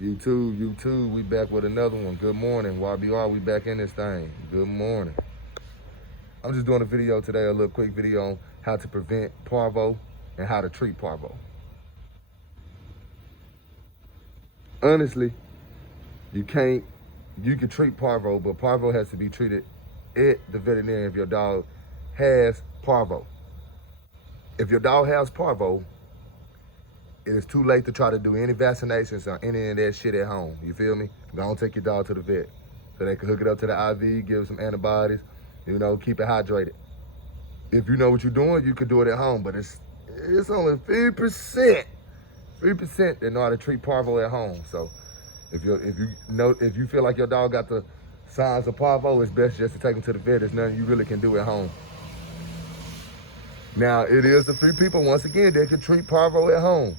YouTube, we back with another one. Good morning, YBR, we back in this thing. Good morning. I'm just doing a video today, a little quick video on how to prevent Parvo and how to treat Parvo. Honestly, you can treat Parvo, but Parvo has to be treated at the veterinarian if your dog has Parvo. If your dog has Parvo, it is too late to try to do any vaccinations or any of that shit at home. You feel me? Don't take your dog to the vet so they can hook it up to the IV, give it some antibiotics, keep it hydrated. If you know what you're doing, you can do it at home, but it's only 3% that know how to treat Parvo at home. So if you feel like your dog got the signs of Parvo, it's best just to take him to the vet. There's nothing you really can do at home. Now, it is a few people, once again, that can treat Parvo at home.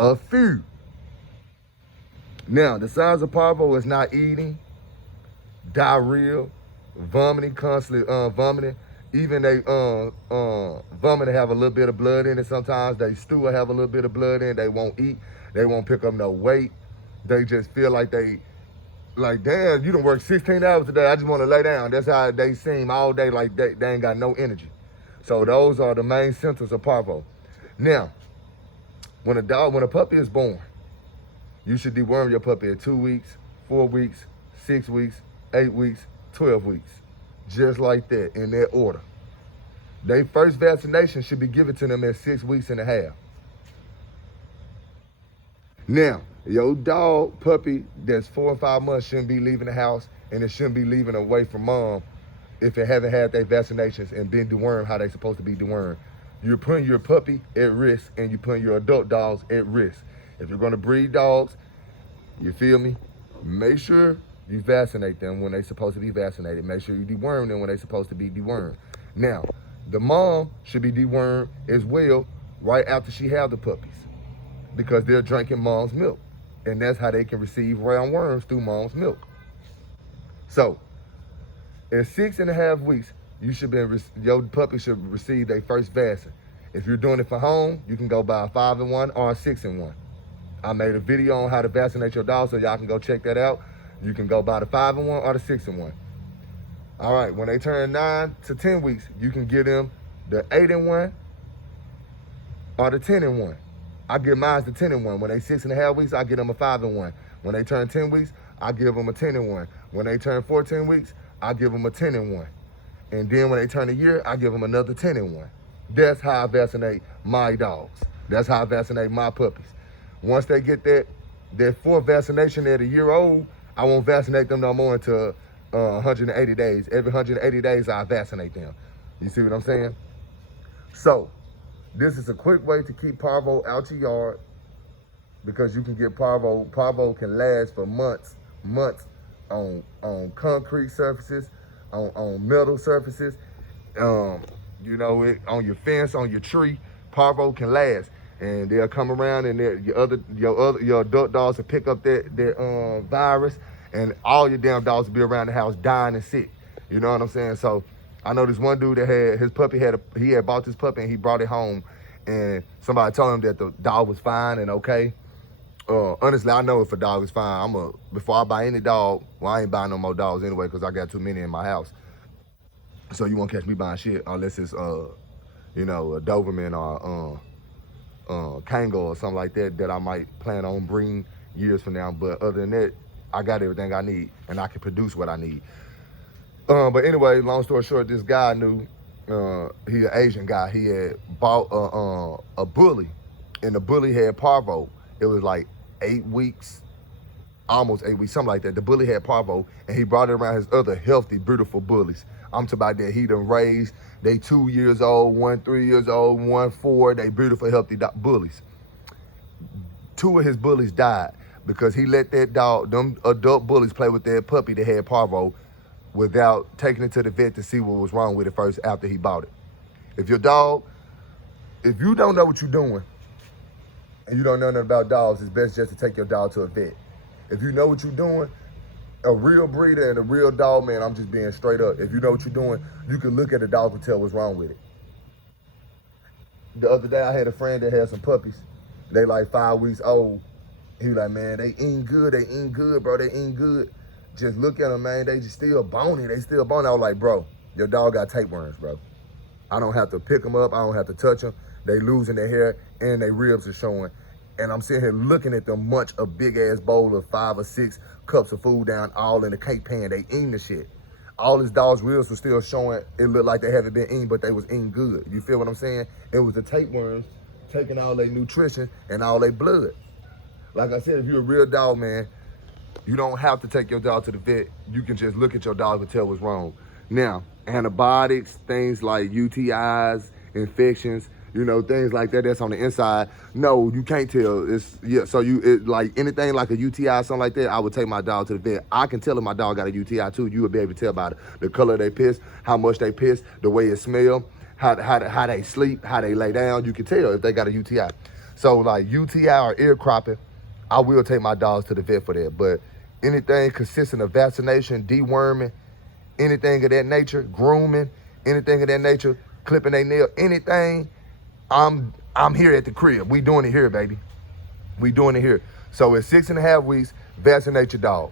A few. Now, the signs of Parvo is not eating, diarrhea, vomiting, constantly vomiting. Even they vomiting have a little bit of blood in it sometimes. They stew will have a little bit of blood in it. They won't eat. They won't pick up no weight. They just feel like damn, you done worked 16 hours today. I just want to lay down. That's how they seem all day, like they ain't got no energy. So those are the main symptoms of Parvo. Now, when a puppy is born, you should deworm your puppy at 2 weeks, 4 weeks, 6 weeks, 8 weeks, 12 weeks. Just like that, in that order. Their first vaccination should be given to them at 6 weeks and a half. Now, your dog, puppy that's 4 or 5 months shouldn't be leaving the house, and it shouldn't be leaving away from mom if it haven't had their vaccinations and been dewormed how they supposed to be dewormed. You're putting your puppy at risk, and you're putting your adult dogs at risk. If you're gonna breed dogs, you feel me? Make sure you vaccinate them when they're supposed to be vaccinated. Make sure you deworm them when they're supposed to be dewormed. Now, the mom should be dewormed as well right after she have the puppies, because they're drinking mom's milk, and that's how they can receive roundworms through mom's milk. So, in 6.5 weeks, your puppy should receive their first vaccine. If you're doing it for home, you can go by a 5-in-1 or a 6-in-1. I made a video on how to vaccinate your dog, so y'all can go check that out. You can go by the 5-in-1 or the 6-in-1. All right, when they turn 9 to 10 weeks, you can give them the 8-in-1 or the 10-in-1. I give mine the 10-in-1. When they 6.5 weeks, I give them a 5-in-1. When they turn 10 weeks, I give them a 10-in-1. When they turn 14 weeks, I give them a 10-in-1. And then when they turn a year, I give them another 10-in-1. That's how I vaccinate my dogs. That's how I vaccinate my puppies. Once they get that 4th vaccination at a year old, I won't vaccinate them no more until 180 days. Every 180 days, I vaccinate them. You see what I'm saying? So, this is a quick way to keep Parvo out your yard, because you can get Parvo. Parvo can last for months on concrete surfaces, on metal surfaces, on your fence, on your tree. Parvo can last, and they'll come around, and your adult dogs will pick up that virus, and all your damn dogs will be around the house dying and sick. You know what I'm saying? So I know this one dude that had his puppy he had bought this puppy, and he brought it home, and somebody told him that the dog was fine and okay. Honestly, I know if a dog is fine, before I buy any dog, well, I ain't buying no more dogs anyway, because I got too many in my house. So you won't catch me buying shit unless it's a Doberman or Kango or something like that I might plan on breeding years from now. But other than that, I got everything I need, and I can produce what I need. But anyway, long story short, this guy knew, he an Asian guy. He had bought a bully, and the bully had Parvo. It was like 8 weeks, almost 8 weeks, something like that. The bully had Parvo, and he brought it around his other healthy, beautiful bullies. I'm talking about that he done raised. They 2 years old, 1 3 years old, 1 4. They beautiful, healthy bullies. 2 of his bullies died because he let them adult bullies play with that puppy that had Parvo without taking it to the vet to see what was wrong with it first after he bought it. If you don't know what you're doing, and you don't know nothing about dogs, it's best just to take your dog to a vet. If you know what you're doing, a real breeder and a real dog man, I'm just being straight up. If you know what you're doing, you can look at a dog and tell what's wrong with it. The other day, I had a friend that had some puppies. They like 5 weeks old, He was like, man, they eating good, bro, they eating good. Just look at them, man, they just still bony, they still bony. I was like, bro, your dog got tapeworms, bro. I don't have to pick them up, I don't have to touch them. They losing their hair and their ribs are showing. And I'm sitting here looking at them munch a big ass bowl of 5 or 6 cups of food down all in the cake pan. They eating the shit. All his dog's ribs were still showing. It looked like they haven't been eating, but they was eating good. You feel what I'm saying? It was the tapeworms taking all their nutrition and all their blood. Like I said, if you're a real dog, man, you don't have to take your dog to the vet. You can just look at your dog and tell what's wrong. Now, antibiotics, things like UTIs, infections, you know, things like that that's on the inside. No, you can't tell. So like anything like a UTI, something like that, I would take my dog to the vet. I can tell if my dog got a UTI too. You would be able to tell by the color of their piss, how much they piss, the way it smell, how they sleep, how they lay down. You can tell if they got a UTI. So like UTI or ear cropping, I will take my dogs to the vet for that. But anything consistent of vaccination, deworming, anything of that nature, grooming, anything of that nature, clipping their nail, anything, I'm here at the crib. We doing it here, baby. We doing it here. So at 6.5 weeks, vaccinate your dog.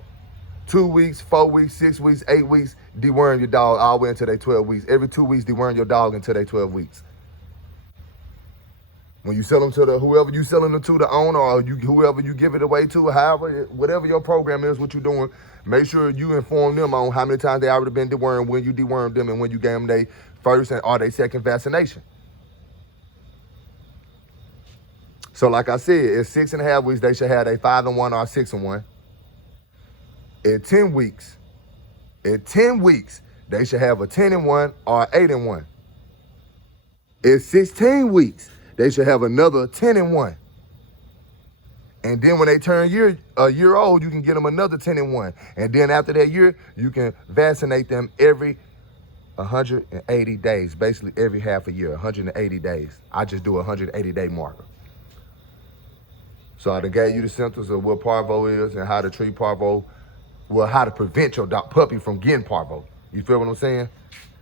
2 weeks, 4 weeks, 6 weeks, 8 weeks, deworm your dog all the way until they 12 weeks. Every 2 weeks, deworm your dog until they 12 weeks. When you sell them to whoever you selling them to, the owner, or whoever you give it away to, however, whatever your program is, what you're doing, make sure you inform them on how many times they already been dewormed, when you dewormed them, and when you gave them their first or their second vaccination. So like I said, at 6.5 weeks, they should have a 5-1 or 6-1. At 10 weeks, they should have a 10-1 or 8-1. At 16 weeks, they should have another 10-1. And then when they turn a year old, you can get them another 10-1. And then after that year, you can vaccinate them every 180 days, basically every half a year, 180 days. I just do a 180-day marker. So I done gave you the symptoms of what Parvo is and how to treat Parvo, well, how to prevent your puppy from getting Parvo. You feel what I'm saying?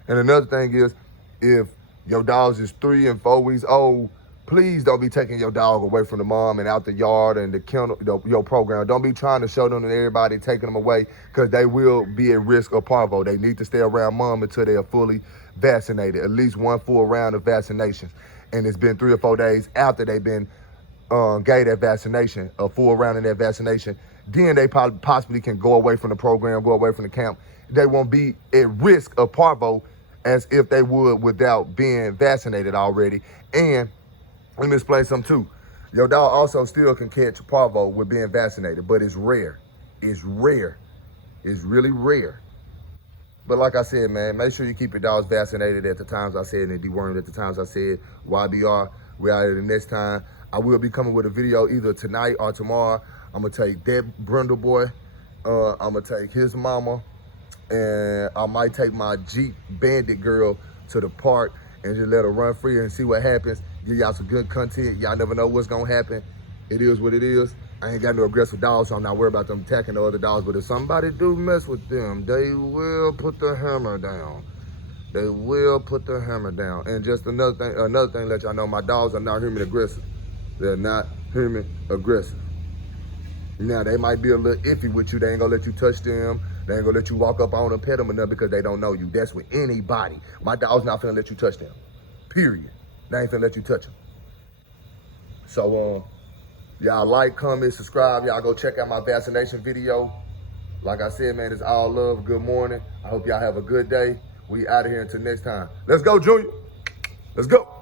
And another thing is, if your dog is 3 and 4 weeks old, please don't be taking your dog away from the mom and out the yard and the kennel, your program. Don't be trying to show them to everybody, taking them away, because they will be at risk of Parvo. They need to stay around mom until they are fully vaccinated, at least 1 full round of vaccinations. And it's been 3 or 4 days after they've been gave that vaccination, a full round of that vaccination. Then they possibly can go away from the program, go away from the camp. They won't be at risk of Parvo as if they would without being vaccinated already. And let me explain something too. Your dog also still can catch Parvo with being vaccinated, but it's rare. It's rare. It's really rare. But like I said, man, make sure you keep your dogs vaccinated at the times I said and dewormed at the times I said. YBR, we out here the next time. I will be coming with a video either tonight or tomorrow. I'm gonna take that Brundle boy. I'm gonna take his mama, and I might take my Jeep Bandit girl to the park and just let her run free and see what happens. Give y'all some good content. Y'all never know what's gonna happen. It is what it is. I ain't got no aggressive dogs, so I'm not worried about them attacking the other dogs. But if somebody do mess with them, they will put the hammer down. They will put the hammer down. And just another thing, let y'all know, my dogs are not human aggressive. They're not human aggressive. Now, they might be a little iffy with you. They ain't gonna let you touch them. They ain't gonna let you walk up on them, pet them or nothing, because they don't know you. That's with anybody. My dog's not finna let you touch them. Period. They ain't finna let you touch them. So, y'all like, comment, subscribe. Y'all go check out my vaccination video. Like I said, man, it's all love. Good morning. I hope y'all have a good day. We out of here until next time. Let's go, Junior. Let's go.